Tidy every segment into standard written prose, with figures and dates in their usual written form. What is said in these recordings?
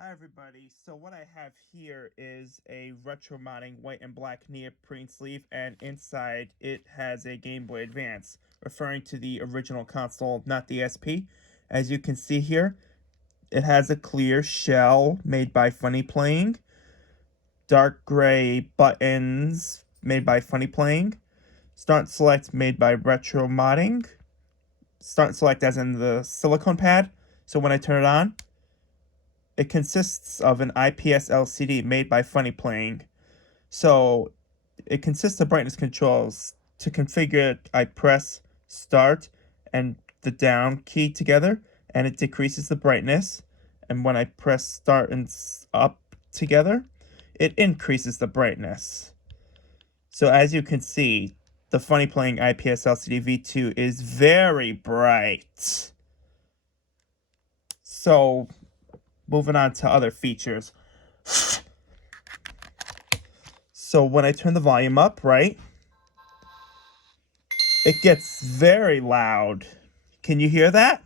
Hi everybody, so what I have here is a retro modding white and black neoprene sleeve, and inside it has a Game Boy Advance, referring to the original console, not the SP. As you can see here, it has a clear shell made by FunnyPlaying, dark gray buttons made by FunnyPlaying, Start and Select made by Retro Modding, Start and Select as in the silicone pad, so when I turn it on, it consists of an IPS LCD made by FunnyPlaying. So it consists of brightness controls. To configure it, I press start and the down key together, and it decreases the brightness. And when I press start and up together, it increases the brightness. So as you can see, the FunnyPlaying IPS LCD V2 is very bright. So moving on to other features. So when I turn the volume up, right, it gets very loud. Can you hear that?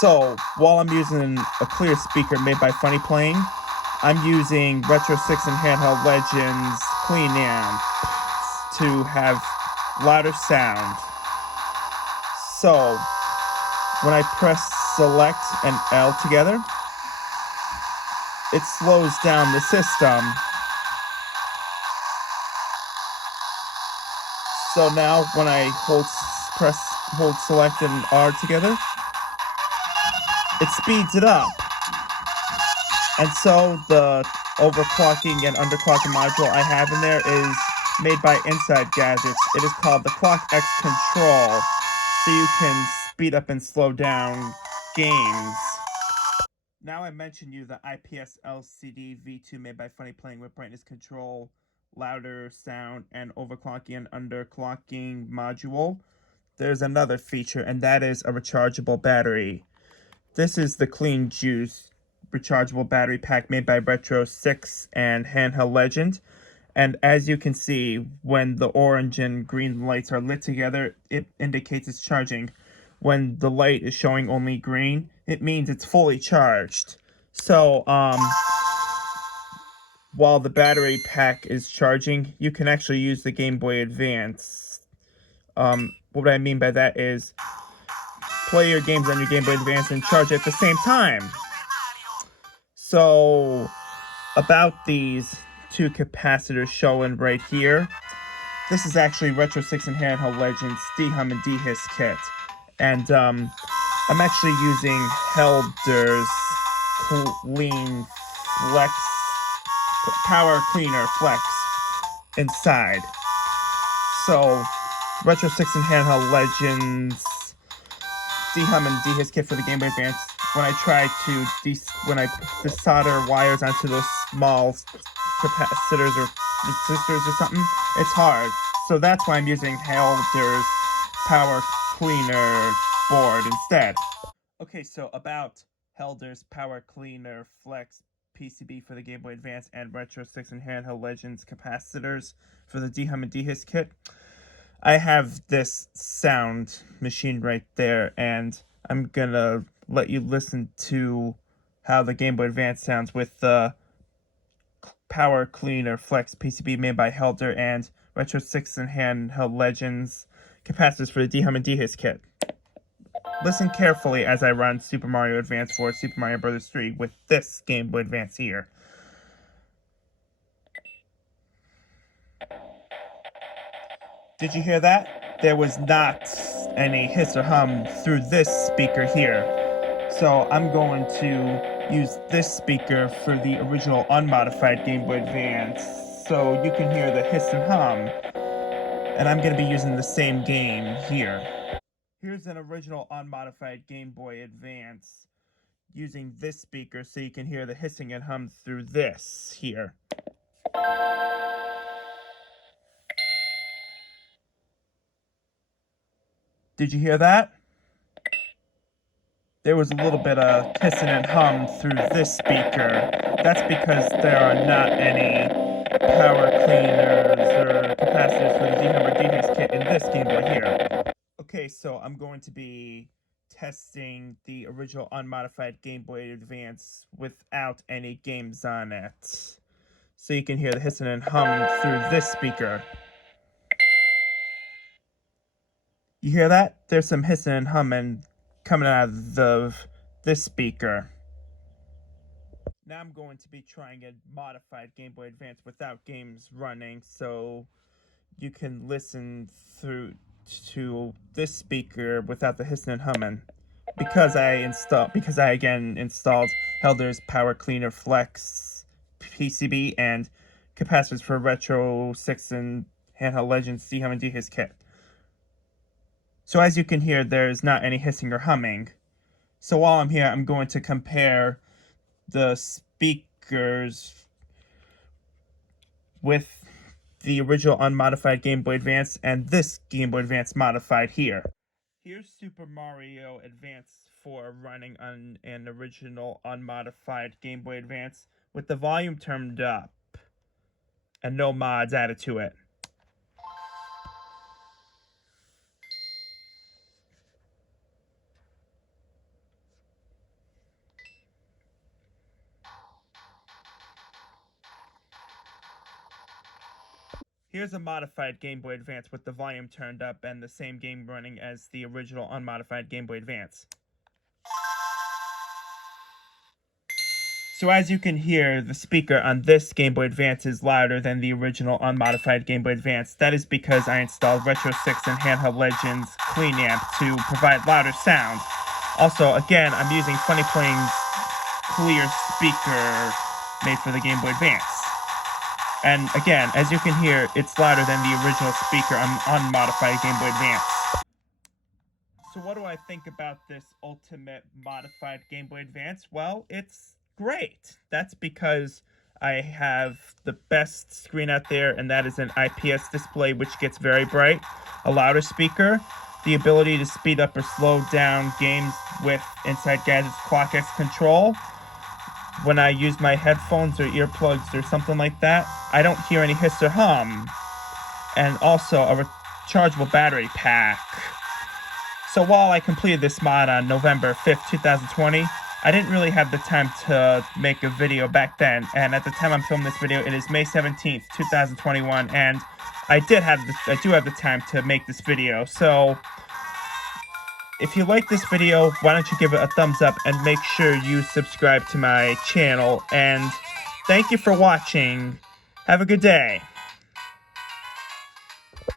So while I'm using a clear speaker made by FunnyPlaying, I'm using RetroSix and Handheld Legends CleanAmp to have louder sound. So when I press select and L together, it slows down the system. So now when I hold select and R together, it speeds it up. And so the overclocking and underclocking module I have in there is made by InsideGadgets. It is called the ClockXControl, so you can speed up and slow down games. Now I mentioned you the IPS LCD V2 made by FunnyPlaying with brightness control, louder sound, and overclocking and underclocking module. There's another feature, and that is a rechargeable battery. This is the CleanJuice rechargeable battery pack made by RetroSix and Handheld Legend. And as you can see, when the orange and green lights are lit together, it indicates it's charging. When the light is showing only green, it means it's fully charged. So, while the battery pack is charging, you can actually use the Game Boy Advance. What I mean by that is play your games on your Game Boy Advance and charge at the same time. So, about these two capacitors showing right here, this is actually RetroSix and Handheld Legends dehum and dehiss kit. And I'm actually using Helder's Clean Flex Power Cleaner Flex inside. So RetroSix and Handheld Legends dehum and dehiss kit for the Game Boy Advance. When I try to desolder wires onto those small capacitors or resistors or something, it's hard. So that's why I'm using Helder's Power Cleaner board instead. Okay, so about Helder's Power Cleaner Flex PCB for the Game Boy Advance and RetroSix and Handheld Legends capacitors for the dehum and dehiss kit. I have this sound machine right there, and I'm gonna let you listen to how the Game Boy Advance sounds with the Power Cleaner Flex PCB made by Helder and RetroSix and Handheld Legends capacitors for the dehum and dehiss kit. Listen carefully as I run Super Mario Advance 4 Super Mario Bros. 3 with this Game Boy Advance here. Did you hear that? There was not any hiss or hum through this speaker here. So I'm going to use this speaker for the original unmodified Game Boy Advance so you can hear the hiss and hum. And I'm going to be using the same game here. Here's an original unmodified Game Boy Advance using this speaker so you can hear the hissing and hum through this here. Did you hear that? There was a little bit of hissing and hum through this speaker. That's because there are not any power cleaners or capacitors for the dehum or dehiss kit in this Game Boy here. Okay, so I'm going to be testing the original unmodified Game Boy Advance without any games on it. So you can hear the hissing and hum through this speaker. You hear that? There's some hissing and humming coming out of this speaker. Now I'm going to be trying a modified Game Boy Advance without games running, so you can listen through to this speaker without the hissing and humming. Because I again installed Helder's Power Cleaner Flex PCB and capacitors for RetroSix and Handheld Legend dehum and dehiss kit. So as you can hear, there's not any hissing or humming. So while I'm here, I'm going to compare the speakers with the original unmodified Game Boy Advance and this Game Boy Advance modified here. Here's Super Mario Advance 4 running on an original unmodified Game Boy Advance with the volume turned up and no mods added to it. Here's a modified Game Boy Advance with the volume turned up and the same game running as the original unmodified Game Boy Advance. So as you can hear, the speaker on this Game Boy Advance is louder than the original unmodified Game Boy Advance. That is because I installed RetroSix and Handheld Legends CleanAmp to provide louder sound. Also, again, I'm using FunnyPlaying's clear speaker made for the Game Boy Advance. And again, as you can hear, it's louder than the original speaker on unmodified Game Boy Advance. So what do I think about this ultimate modified Game Boy Advance? Well, it's great. That's because I have the best screen out there, and that is an IPS display, which gets very bright, a louder speaker, the ability to speed up or slow down games with InsideGadgets ClockXControl. When I use my headphones or earplugs or something like that, I don't hear any hiss or hum. And also a rechargeable battery pack. So while I completed this mod on November 5th, 2020, I didn't really have the time to make a video back then. And at the time I'm filming this video, it is May 17th, 2021, and I do have the time to make this video. So if you like this video, why don't you give it a thumbs up and make sure you subscribe to my channel. And thank you for watching. Have a good day.